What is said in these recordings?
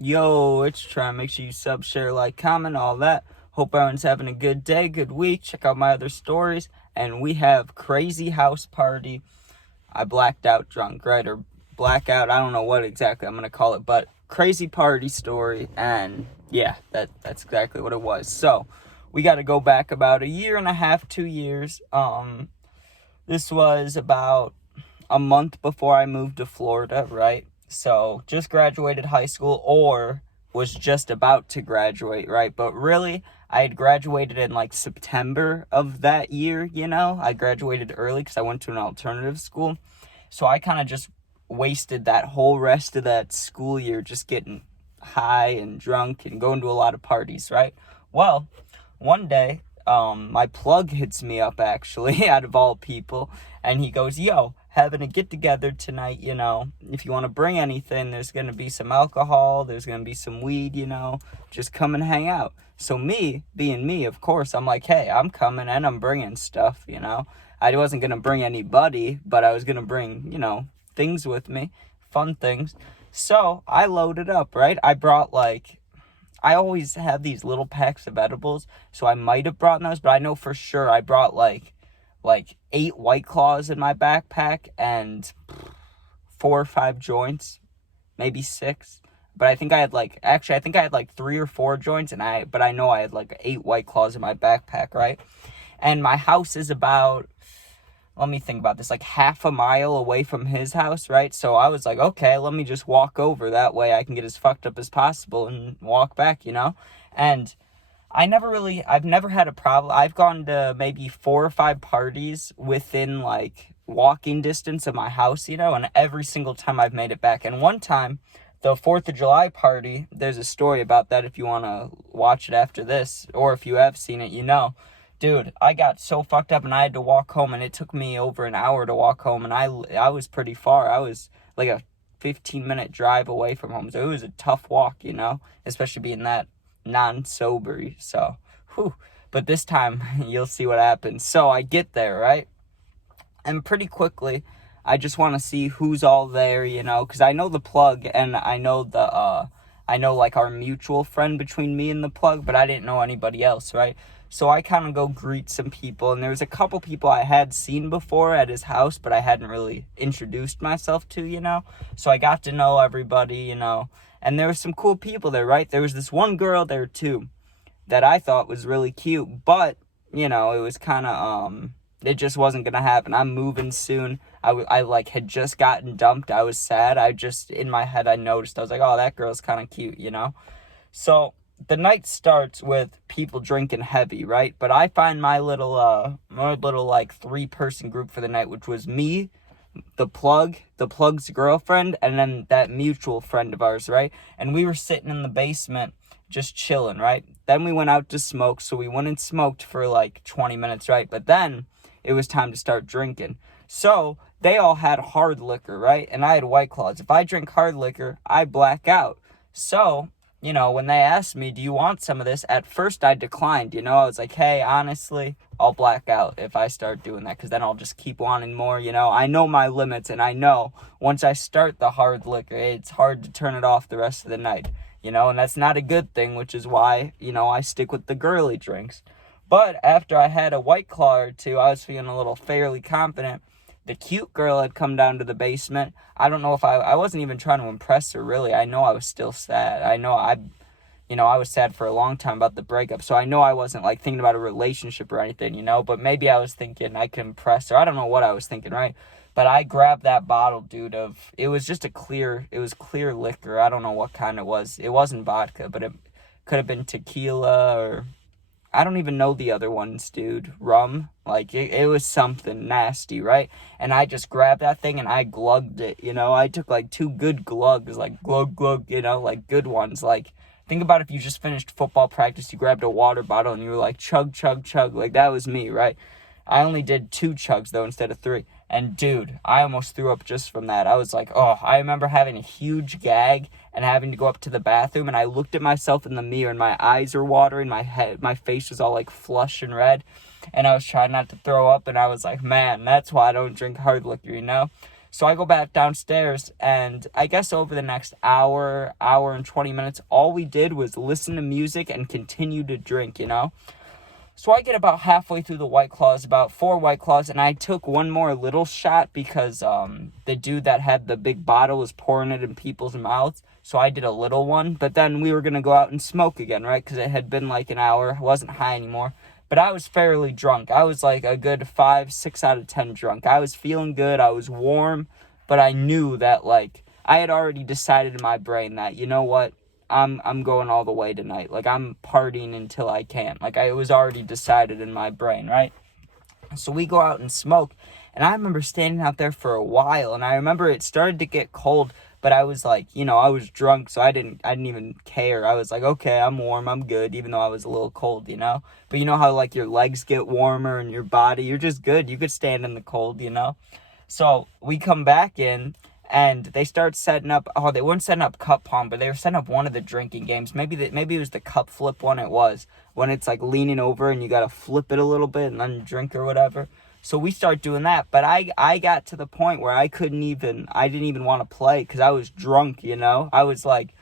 Yo, it's Trey. Make sure you sub, share, like, comment, all that. Hope everyone's having a good day, good week. Check out my other stories. And we have crazy house party. I blacked out drunk, right? Or blackout. I don't know what exactly I'm going to call it. But crazy party story. And yeah, that's exactly what it was. So we got to go back about 1.5 years, 2 years. This was about a month before I moved to Florida, right? So just graduated high school or was just about to graduate, right? But really, I had graduated in like September of that year, I graduated early because I went to an alternative school. So I kind of just wasted that whole rest of that school year just getting high and drunk and going to a lot of parties, right? Well, one day, my plug hits me up actually, out of all people, and he goes, yo, having a get-together tonight, if you want to bring anything, there's going to be some alcohol, there's going to be some weed, just come and hang out. So me, being me, of course, I'm like, hey, I'm coming and I'm bringing stuff, I wasn't going to bring anybody, but I was going to bring, things with me, fun things. So I loaded up, right? I brought I always have these little packs of edibles, so I might have brought those, but I know for sure I brought like 8 White Claws in my backpack and 4 or 5 joints, maybe 6. But I think I had I think I had 3 or 4 joints, but I know I had 8 White Claws in my backpack, right? And my house is about, let me think about this, half a mile away from his house, right? So I was like, okay, let me just walk over. That way I can get as fucked up as possible and walk back, And I've never had a problem. I've gone to maybe 4 or 5 parties within walking distance of my house, and every single time I've made it back. And one time, the 4th of July party, there's a story about that if you want to watch it after this, or if you have seen it, Dude, I got so fucked up and I had to walk home, and it took me over an hour to walk home, and I was pretty far. I was like a 15-minute drive away from home, so it was a tough walk, especially being that non-sober, so, whew. But this time, you'll see what happens. So I get there, right? And pretty quickly, I just want to see who's all there, because I know the plug, and I know our mutual friend between me and the plug, but I didn't know anybody else, right? So I kind of go greet some people, and there was a couple people I had seen before at his house, but I hadn't really introduced myself to, So I got to know everybody, and there were some cool people there, right? There was this one girl there, too, that I thought was really cute, but, it was kind of, it just wasn't going to happen. I'm moving soon. I had just gotten dumped. I was sad. In my head, I noticed. I was like, oh, that girl's kind of cute, So the night starts with people drinking heavy, right? But I find my little 3-person group for the night, which was me, the plug's girlfriend, and then that mutual friend of ours, right? And we were sitting in the basement just chilling, right? Then we went out to smoke, so we went and smoked for 20 minutes, right? But then it was time to start drinking. So they all had hard liquor, right? And I had White Claws. If I drink hard liquor, I black out. So when they asked me, do you want some of this? At first, I declined, I was like, hey, honestly, I'll black out if I start doing that, because then I'll just keep wanting more, I know my limits, and I know once I start the hard liquor, it's hard to turn it off the rest of the night, and that's not a good thing, which is why, I stick with the girly drinks. But after I had a White Claw or 2, I was feeling a little fairly confident. The cute girl had come down to the basement. I don't know if I wasn't even trying to impress her, really. I know I was still sad. I know I was sad for a long time about the breakup. So I know I wasn't thinking about a relationship or anything, but maybe I was thinking I could impress her. I don't know what I was thinking, right? But I grabbed that bottle, dude, it was clear liquor. I don't know what kind it was. It wasn't vodka, but it could have been tequila, or I don't even know the other ones, dude. Rum. It was something nasty, right? And I just grabbed that thing and I glugged it, I took 2 good glugs, glug, glug, good ones. Think about if you just finished football practice, you grabbed a water bottle and you were chug, chug, chug. That was me, right? I only did 2 chugs, though, instead of 3. And, dude, I almost threw up just from that. I was like, oh, I remember having a huge gag and having to go up to the bathroom. And I looked at myself in the mirror and my eyes were watering. My face was all, flush and red. And I was trying not to throw up. And I was like, man, that's why I don't drink hard liquor, So I go back downstairs, and I guess over the next hour and 20 minutes, all we did was listen to music and continue to drink, So I get about halfway through the White Claws, about 4 White Claws, and I took one more little shot because the dude that had the big bottle was pouring it in people's mouths. So I did a little one, but then we were going to go out and smoke again, right? Because it had been like an hour. I wasn't high anymore. But I was fairly drunk. I was like a good 5, 6 out of 10 drunk. I was feeling good. I was warm. But I knew that, like, I had already decided in my brain that, you know what? I'm going all the way tonight. Like, I'm partying until I can. Like, it was already decided in my brain, right? So we go out and smoke, and I remember standing out there for a while, and I remember it started to get cold, but I was like, I was drunk, so I didn't even care. I was like, okay, I'm warm, I'm good, even though I was a little cold, But you know how, like, your legs get warmer and your body, you're just good. You could stand in the cold, So we come back in, and they start setting up, they weren't setting up cup pong, but they were setting up one of the drinking games. Maybe it was the cup flip one. It was when it's like leaning over and you got to flip it a little bit and then drink or whatever. So we start doing that, but I got to the point where I didn't even want to play because I was drunk, I was like,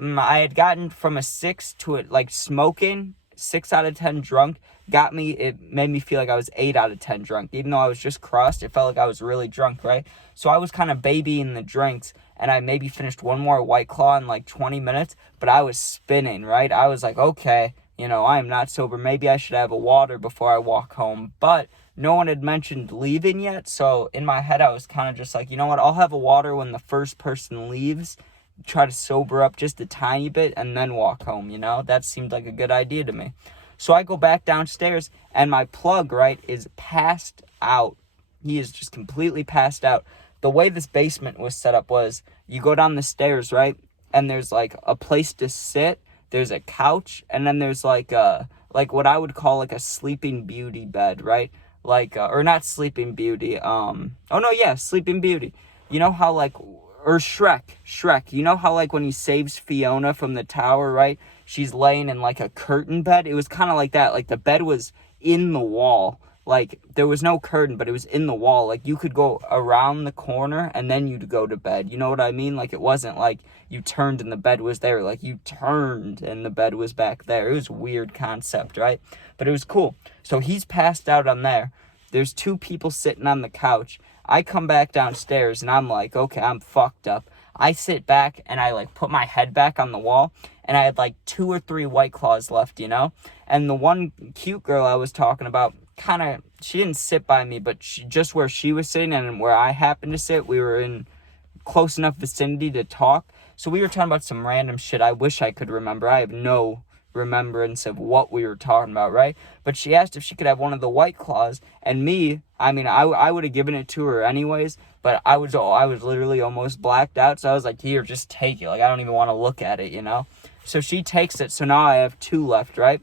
I had gotten from a 6 to it, like smoking, 6 out of 10 drunk, it made me feel like I was 8 out of 10 drunk. Even though I was just crossed, it felt like I was really drunk, right? So I was kind of babying the drinks, and I maybe finished one more White Claw in like 20 minutes, but I was spinning, right? I was like, okay, I am not sober. Maybe I should have a water before I walk home, but no one had mentioned leaving yet, so in my head I was kind of just like, you know what, I'll have a water when the first person leaves, try to sober up just a tiny bit, and then walk home, That seemed like a good idea to me. So I go back downstairs, and my plug, right, is passed out. He is just completely passed out. The way this basement was set up was, you go down the stairs, right, and there's, like, a place to sit, there's a couch, and then there's, like what I would call, like, a Sleeping Beauty bed, right? Like, or not Sleeping Beauty, Sleeping Beauty. You know how, like, or Shrek, you know how, like, when he saves Fiona from the tower, right? She's laying in, like, a curtain bed. It was kind of like that. Like, the bed was in the wall. Like, there was no curtain, but it was in the wall. Like, you could go around the corner, and then you'd go to bed. You know what I mean? Like, it wasn't like you turned and the bed was there. Like, you turned and the bed was back there. It was a weird concept, right? But it was cool. So he's passed out on there. There's 2 people sitting on the couch. I come back downstairs, and I'm like, okay, I'm fucked up. I sit back, and I, like, put my head back on the wall, and I had, like, 2 or 3 White Claws left, And the one cute girl I was talking about, she didn't sit by me, but just where she was sitting and where I happened to sit, we were in close enough vicinity to talk. So we were talking about some random shit I wish I could remember. I have no remembrance of what we were talking about, right? But she asked if she could have one of the White Claws, and me, I would have given it to her anyways, but I was literally almost blacked out, so I was like, here, just take it. Like, I don't even want to look at it, So she takes it, so now I have 2 left, right?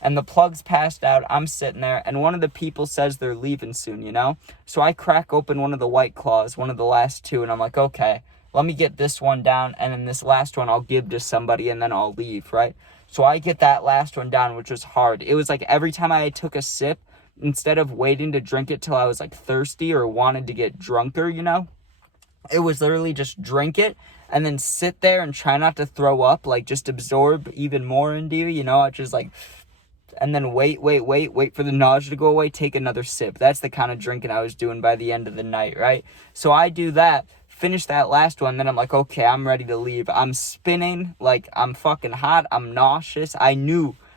And the plug's passed out, I'm sitting there, and one of the people says they're leaving soon, So I crack open one of the White Claws, one of the last 2, and I'm like, okay, let me get this one down, and then this last one I'll give to somebody, and then I'll leave, right? So I get that last one down, which was hard. It was like every time I took a sip, instead of waiting to drink it till I was, like, thirsty or wanted to get drunker, it was literally just drink it and then sit there and try not to throw up, like, just absorb even more into you, I just, like, and then wait for the nausea to go away, take another sip. That's the kind of drinking I was doing by the end of the night, right? So I do that, finish that last one, then I'm like, okay, I'm ready to leave. I'm spinning, like, I'm fucking hot, I'm nauseous.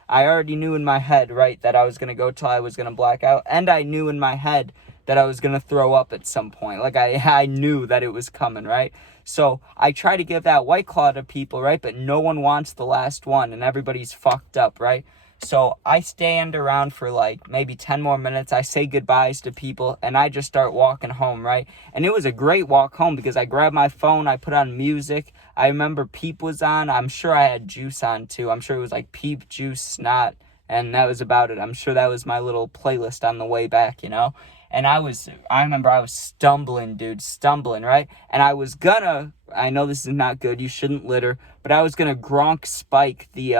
I already knew in my head, right, that I was going to go till I was going to black out, and I knew in my head that I was going to throw up at some point. Like, I knew that it was coming, right? So I try to give that White Claw to people, right, but no one wants the last one, and everybody's fucked up, right? So I stand around for like maybe 10 more minutes. I say goodbyes to people, and I just start walking home, right? And it was a great walk home because I grabbed my phone, I put on music. I remember Peep was on. I'm sure I had Juice on too. I'm sure it was like Peep, Juice, Snot, and that was about it. I'm sure that was my little playlist on the way back, And I remember I was stumbling, right? And I know this is not good, you shouldn't litter, but I was gonna Gronk Spike the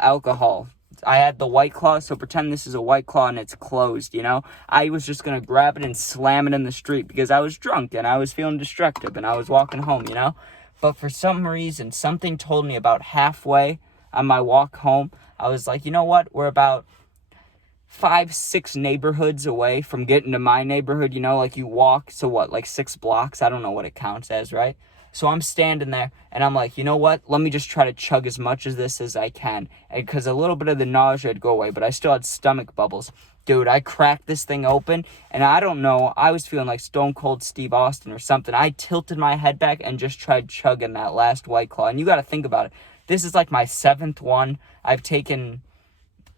alcohol I had the White Claw, so pretend this is a White Claw and it's closed, you know? I was just going to grab it and slam it in the street because I was drunk and I was feeling destructive and I was walking home, you know? But for some reason, something told me about halfway on my walk home, I was like, you know what? We're about 5-6 neighborhoods away from getting to my neighborhood, you know, like you walk, so what, like 6 blocks? I don't know what it counts as, right? So I'm standing there, and I'm like, you know what? Let me just try to chug as much of this as I can, because a little bit of the nausea would go away, but I still had stomach bubbles. Dude, I cracked this thing open, and I don't know, I was feeling like Stone Cold Steve Austin or something. I tilted my head back and just tried chugging that last White Claw, and you got to think about it. This is like my 7th one. I've taken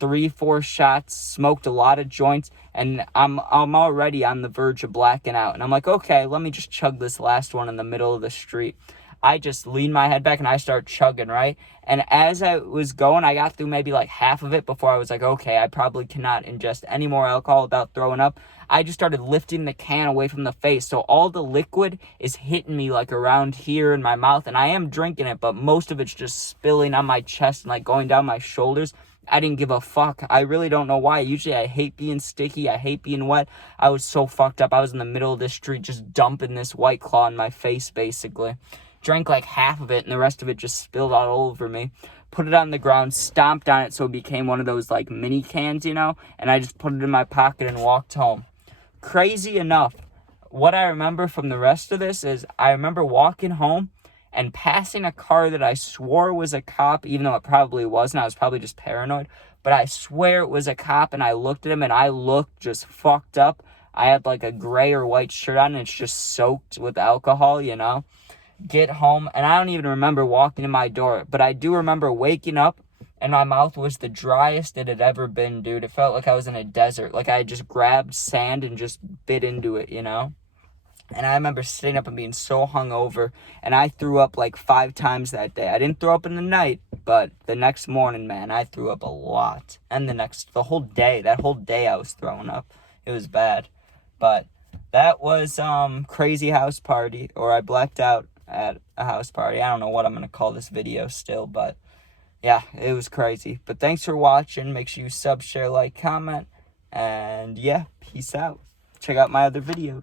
3-4 shots, smoked a lot of joints, and I'm already on the verge of blacking out. And I'm like, okay, let me just chug this last one in the middle of the street. I just lean my head back and I start chugging, right? And as I was going, I got through maybe like half of it before I was like, okay, I probably cannot ingest any more alcohol without throwing up. I just started lifting the can away from the face. So all the liquid is hitting me like around here in my mouth. And I am drinking it, but most of it's just spilling on my chest and like going down my shoulders. I didn't give a fuck. I really don't know why. Usually I hate being sticky. I hate being wet. I was so fucked up. I was in the middle of the street just dumping this White Claw in my face, basically. Drank like half of it, and the rest of it just spilled all over me. Put it on the ground, stomped on it so it became one of those like mini cans, you know? And I just put it in my pocket and walked home. Crazy enough, what I remember from the rest of this is I remember walking home and passing a car that I swore was a cop, even though it probably wasn't. I was probably just paranoid. But I swear it was a cop, and I looked at him, and I looked just fucked up. I had like a gray or white shirt on, and it's just soaked with alcohol, you know? Get home, and I don't even remember walking to my door. But I do remember waking up, and my mouth was the driest it had ever been, dude. It felt like I was in a desert. Like I had just grabbed sand and just bit into it, you know? And I remember sitting up and being so hungover, and I threw up like 5 times that day. I didn't throw up in the night, but the next morning, man, I threw up a lot. And the whole day, that whole day I was throwing up. It was bad. But that was crazy house party, or I blacked out at a house party. I don't know what I'm going to call this video still, but yeah, it was crazy. But thanks for watching. Make sure you sub, share, like, comment, and yeah, peace out. Check out my other videos.